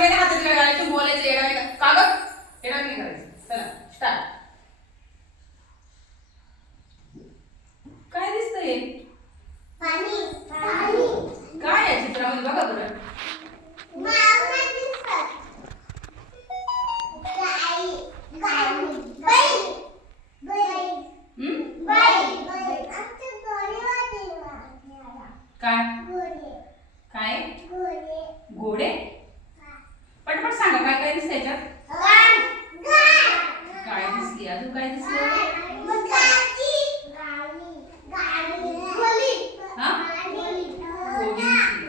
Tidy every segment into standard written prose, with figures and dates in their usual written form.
एडावेने हातातल्या गाण्याचे बोलायचे एडावे कागद एडावे नाही करायचं. चला स्टार्ट. काय दिसतंय? पाणी. पाणी काय आहे चित्रामध्ये बघा बरं. काय घोडे. पटपट सांगा काय काय दिसतंय याच्यात. काय दिसली अजून काय दिसलं. हा घोडी दिसली.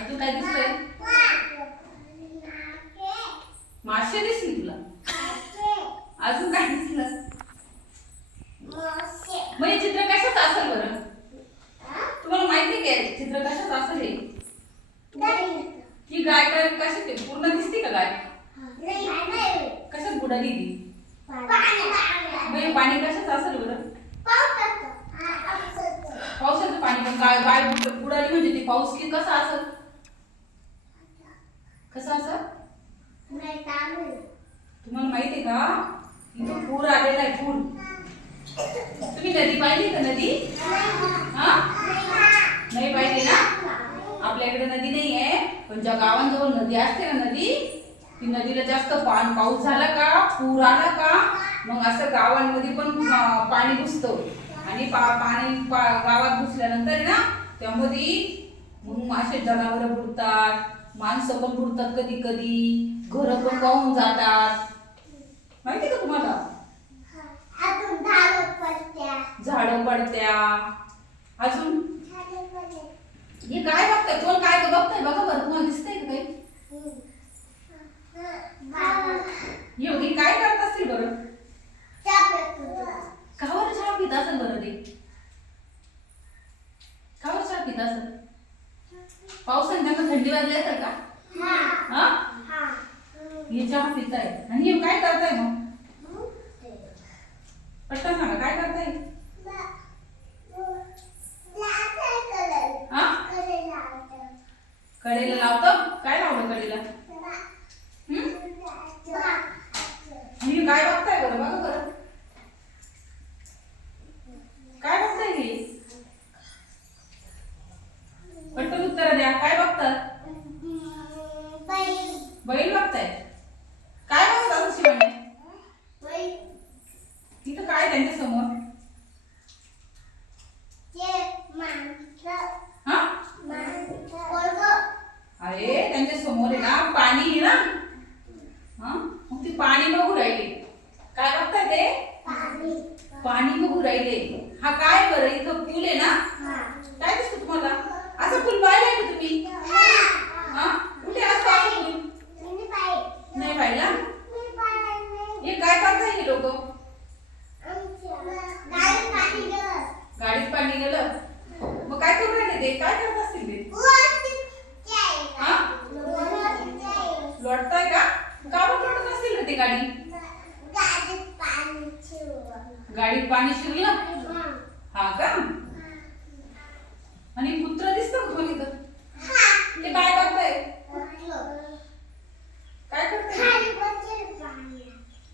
अजून काय दिसतंय. मासे दिसली तुला. अजून काय दिसलं. मग हे चित्र कशाचं असेल बरं. तुम्हाला माहिती काय चित्र कशाचं असेल हे. ही गाय काय कशाची पूर्ण दिसते का गाय. कशात बुडाली ती. मग पाणी कशाचं असेल बरं. पावसाचं पाणी. पण गाय बुडाली म्हणजे ती पाऊस की कसा असेल. कसा असेल तुम्हाला माहिती आहे का. इथं पूर आलेला आहे पूर. तुम्ही नदी पाहिली का नदी. हा नाही पाहिली ना. आपल्याकडे नदी नाही आहे पण ज्या गावांजवळ नदी असते ना नदी ती नदीला जास्त पाऊस झाला का पूर आला का मग असं गावांमध्ये पण पाणी घुसतं. आणि पाणी गावात घुसल्यानंतर ना त्यामध्ये मग असे जनावरं बुडतात. माणसं पण बुडतात कधी कधी. घरं पण वाहून जातात. माहिती का तुम्हाला. झाडं पडत्या. अजून हे काय बघताय. कोण काय बघताय बघा बरं. तुम्हाला दिसतंय का काही. योगी काय करत असतील बरं. कावर चहा पित असेल बरं ते. कावर चहा पित असेल. पावसाने त्यांना थंडी वाजली असेल का. हा हे चहा पिताय. आणि हे काय करताय मग. पटकन सांगा काय करताय. कडेला लावतं. काय लावलं कडेला. आणि काय बघताय बरं बघा बरं. काय बघताय हे. पटकन उत्तर द्या. काय बघतात. बैल बघताय. काय बघतात शिवाने. तिथं काय त्यांच्या समोर. अरे त्यांच्या समोर आहे ना पाणी आहे ना. हा मग ती पाणी बघू राहिले. काय बघताय ते. पाणी बघू राहिले. हा काय बरं इथं पूल आहे ना. काय दिसतं तुम्हाला. असं पूल पाहिलंय का तुम्ही. हा कुठे असतो असं पूल. नाही पाहिला. हे काय करताय हे लोक. गाडीत पाणी गेलं. मग काय करू राहिले ते. काय करत असतील ते. लोटताय का. का बरं लोटत असतील ना ते गाडी. गाडीत पाणी शिरलं. हा का. आणि कुत्र दिसतं का तुम्हाला इथं. ते काय करताय. काय करताय.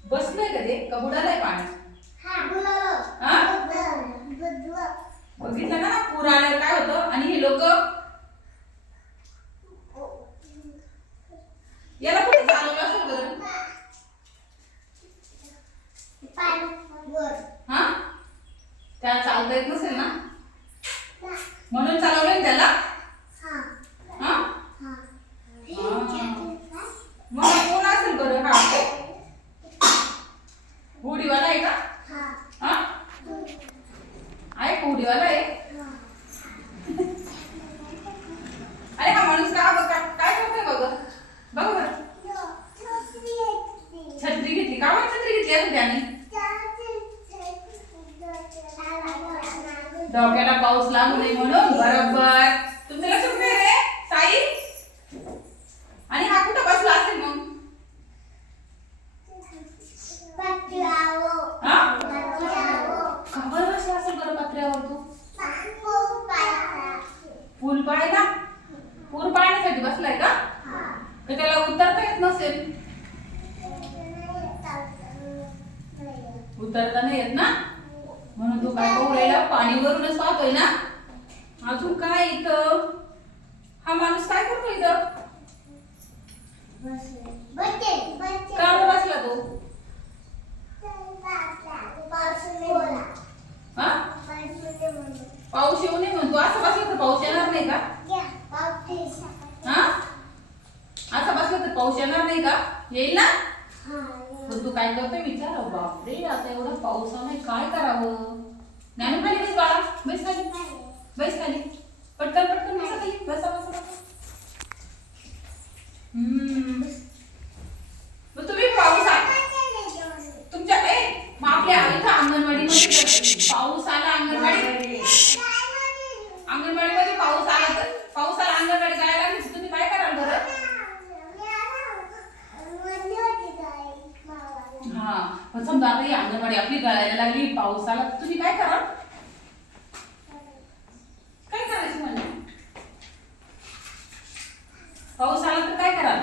बसलंय का ते का बुडालंय पाणी. बघितलं ना पूर आल्यावर काय होतं. आणि हे लोक याला कुठे चालवलं असेल बरं. हा त्याला चालता येत नसेल ना म्हणून चालवलंय त्याला. हा मग कोण असेल बरं. हा घोडीवाला आहे का. आहे का घोडीवाला आहे. उतरता नाही येत ना, म्हणून तू काय पाहू राहिला? पाणी वरूनच पाहतोय ना. अजून काय इथं? हा माणूस काय करतो इथं? का बसला तो? हा? पाऊस येऊ नये म्हणतो. असं बसला तर पाऊस येणार नाही का? हा? असं बसला तर पाऊस येणार नाही का? येईल ना? पण तू काय करतोय विचार. बापरे, आता एवढा पाऊस आलाय, काय करावं? ज्ञानू खाली बस बाळा, बस खाली, बस खाली, पटकन पटकन बसा खाली, बसा बसा बसा. मग तुम्ही पाऊस तुमच्या मग आपल्या इथं अंगणवाडी पाऊस आला, अंगणवाडी मध्ये पाऊस आला तर अंगणवाडी जायला लागली, तुम्ही काय कराल बरं? हा, पण समजा आता ही अंगणवाडी आपली गळायला लागली, पाऊस आला, तुम्ही काय कराल? काय करायचं म्हणजे? पाऊस आला तर काय कराल?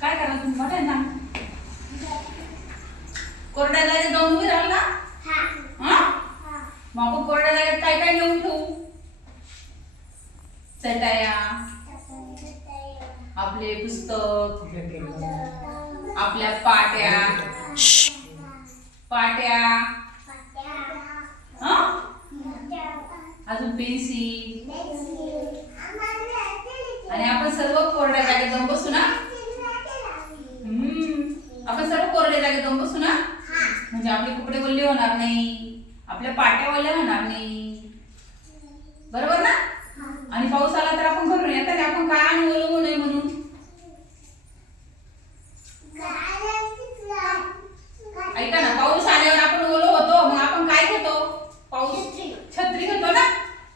काय कराल तुम्ही मला ना? कोरड्या जागेत जाऊन उभी राहाल ना? हा? मग आपण कोरड्या जागेत काय काय नेऊन ठेवू? चटाया, आपले पुस्तक, आपल्या पाट्या, हा? अजून पेन्सिल, आणि आपण सर्व कोरड्या जागेत जाऊन बसू ना. आपण सर्व कोरड्या जागेत जाऊन बसू ना, म्हणजे आपले कपडे ओले होणार नाही, आपल्या पाट्या ओल्या होणार नाही, बरोबर ना? आणि पाऊस आला तर आपण घरून येतात आपण काय आणि ओलं होऊ नये म्हणून ऐका ना, पाऊस आल्यावर आपण ओलं होतो, मग आपण काय घेतो? पाऊस छत्री घेतो ना.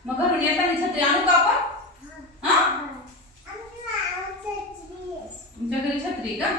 मग घरून येताना छत्री आणू का आपण? हा? तुमच्या घरी छत्री का?